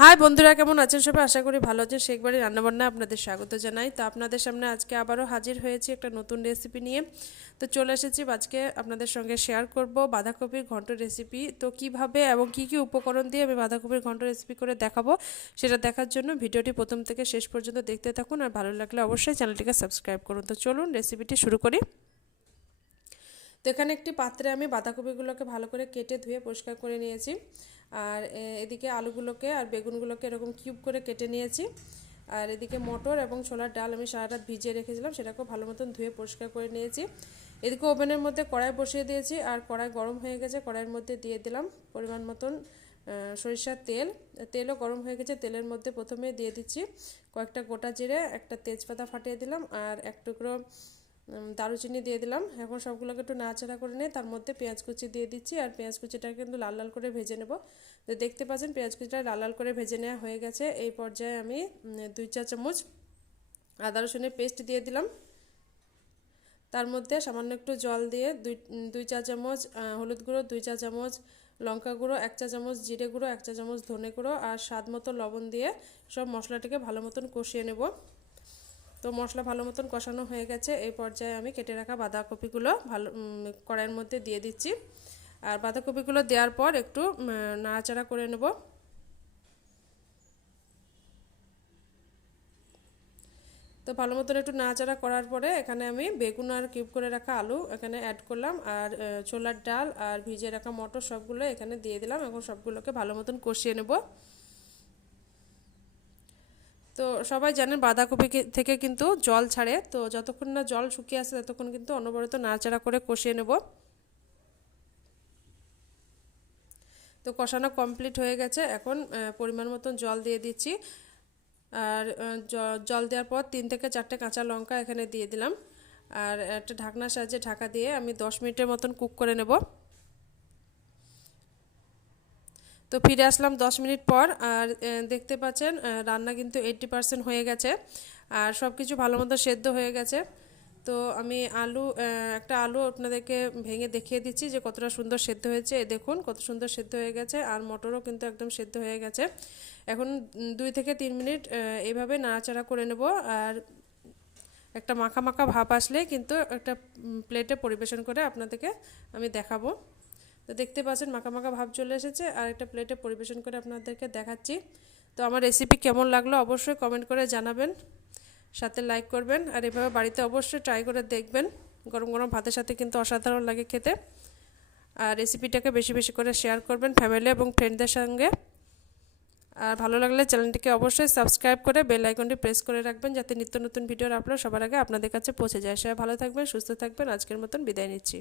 High বন্ধুরা, কেমন আছেন সবাই? আশা করি ভালো আছেন। শেখ বাড়ির রান্নাবান্না আপনাদের স্বাগত জানাই। তো আপনাদের সামনে আজকে আবারও হাজির হয়েছি একটা নতুন রেসিপি নিয়ে। তো চলে এসেছি আজকে আপনাদের সঙ্গে শেয়ার করব বাঁধাকপির ঘন্ট রেসিপি। তো কিভাবে এবং কি কি উপকরণ দিয়ে আমি বাঁধাকপির ঘন্ট রেসিপি করে দেখাবো, সেটা দেখার জন্য ভিডিওটি প্রথম থেকে শেষ পর্যন্ত দেখতে থাকুন। আর ভালো লাগলে অবশ্যই চ্যানেলটিকে সাবস্ক্রাইব করুন। তো চলুন রেসিপিটি শুরু করি। তো এখানে একটি পাত্রে আমি বাঁধাকপিগুলোকে ভালো করে কেটে ধুয়ে পরিষ্কার করে নিয়েছি। আর এদিকে আলুগুলোকে আর বেগুনগুলোকে এরকম কিউব করে কেটে নিয়েছি। আর এদিকে মটর এবং ছোলার ডাল আমি সারা রাত ভিজিয়ে রেখেছিলাম, সেটাকেও ভালো মতন ধুয়ে পরিষ্কার করে নিয়েছি। এদিকে ওভেনের মধ্যে কড়াই বসিয়ে দিয়েছি, আর কড়াই গরম হয়ে গেছে। কড়াইয়ের মধ্যে দিয়ে দিলাম পরিমাণ মতন সরিষার তেল। তেলও গরম হয়ে গেছে। তেলের মধ্যে প্রথমে দিয়ে দিচ্ছি কয়েকটা গোটা জিরে, একটা তেজপাতা ফাটিয়ে দিলাম, আর এক টুকরো দারুচিনি দিয়ে দিলাম। এখন সবগুলোকে একটু নাড়াচাড়া করে নিয়ে তার মধ্যে পেঁয়াজ কুচি দিয়ে দিচ্ছি। আর পেঁয়াজ কুচিটা কিন্তু লাল লাল করে ভেজে নেব। তো দেখতে পাচ্ছেন পেঁয়াজ কুচিটা লাল লাল করে ভেজে নেওয়া হয়ে গেছে। এই পর্যায়ে আমি 2 চা চামচ আদা রসুনের পেস্ট দিয়ে দিলাম। তার মধ্যে সামান্য একটু জল দিয়ে 2 চা চামচ হলুদ গুঁড়ো, 2 চা চামচ লঙ্কা গুঁড়ো, 1 চা চামচ জিরে গুঁড়ো, 1 চা চামচ ধনে গুঁড়ো আর স্বাদ মতো লবণ দিয়ে সব মশলাটাকে ভালো মতন কষিয়ে নেব। তো মশলা ভালো মতন কষানো হয়ে গেছে। এই পর্যায়ে আমি কেটে রাখা বাঁধাকপিগুলো ভালো কড়াইয়ের মধ্যে দিয়ে দিচ্ছি। আর বাঁধাকপিগুলো দেওয়ার পর একটু নাড়াচাড়া করে নেব। তো ভালো মতন একটু নাড়াচাড়া করার পরে এখানে আমি বেগুন আর কিউব করে রাখা আলু এখানে অ্যাড করলাম, আর ছোলার ডাল আর ভিজিয়ে রাখা মটর সবগুলো এখানে দিয়ে দিলাম। এখন সবগুলোকে ভালো মতন কষিয়ে নেব। তো সবাই জানেন বাঁধাকপি থেকে কিন্তু জল ছাড়ে। তো যতক্ষণ না জল শুকিয়ে আসে ততক্ষণ কিন্তু অনবরত নাড়াচাড়া করে কষিয়ে নেব। তো কষানো কমপ্লিট হয়ে গেছে। এখন পরিমাণ মতন জল দিয়ে দিচ্ছি। আর জল দেওয়ার পর 3 থেকে 4টে কাঁচা লঙ্কা এখানে দিয়ে দিলাম। আর একটা ঢাকনার সাহায্যে ঢাকা দিয়ে আমি 10 মিনিটের মতন কুক করে নেব। তো ফিরে আসলাম 10 মিনিট পর। আর দেখতে পাচ্ছেন রান্না কিন্তু 80% হয়ে গেছে আর সব কিছু ভালো মতো সেদ্ধ হয়ে গেছে। তো আমি একটা আলু আপনাদেরকে ভেঙে দেখিয়ে দিচ্ছি যে কতটা সুন্দর সেদ্ধ হয়েছে। দেখুন কত সুন্দর সেদ্ধ হয়ে গেছে। আর মটরও কিন্তু একদম সেদ্ধ হয়ে গেছে। এখন 2 থেকে 3 মিনিট এইভাবে নাড়াচাড়া করে নেব। আর একটা মাখা মাখা ভাব আসলে কিন্তু একটা প্লেটে পরিবেশন করে আপনাদেরকে আমি দেখাবো। তো দেখতে পাচ্ছেন মাখা মাখা ভাব চলে এসেছে। আর একটা প্লেটে পরিবেশন করে আপনাদেরকে দেখাচ্ছি। তো আমার রেসিপি কেমন লাগলো অবশ্যই কমেন্ট করে জানাবেন, সাথে লাইক করবেন। আর এভাবে বাড়িতে অবশ্যই ট্রাই করে দেখবেন। গরম গরম ভাতের সাথে কিন্তু অসাধারণ লাগে খেতে। আর রেসিপিটাকে বেশি বেশি করে শেয়ার করবেন ফ্যামিলি এবং ফ্রেন্ডদের সঙ্গে। আর ভালো লাগলে চ্যানেলটিকে অবশ্যই সাবস্ক্রাইব করে বেল আইকনটি প্রেস করে রাখবেন, যাতে নিত্য নতুন ভিডিওর আপলোড সবার আগে আপনাদের কাছে পৌঁছে যায়। সবাই ভালো থাকবেন, সুস্থ থাকবেন। আজকের মতন বিদায় নিচ্ছি।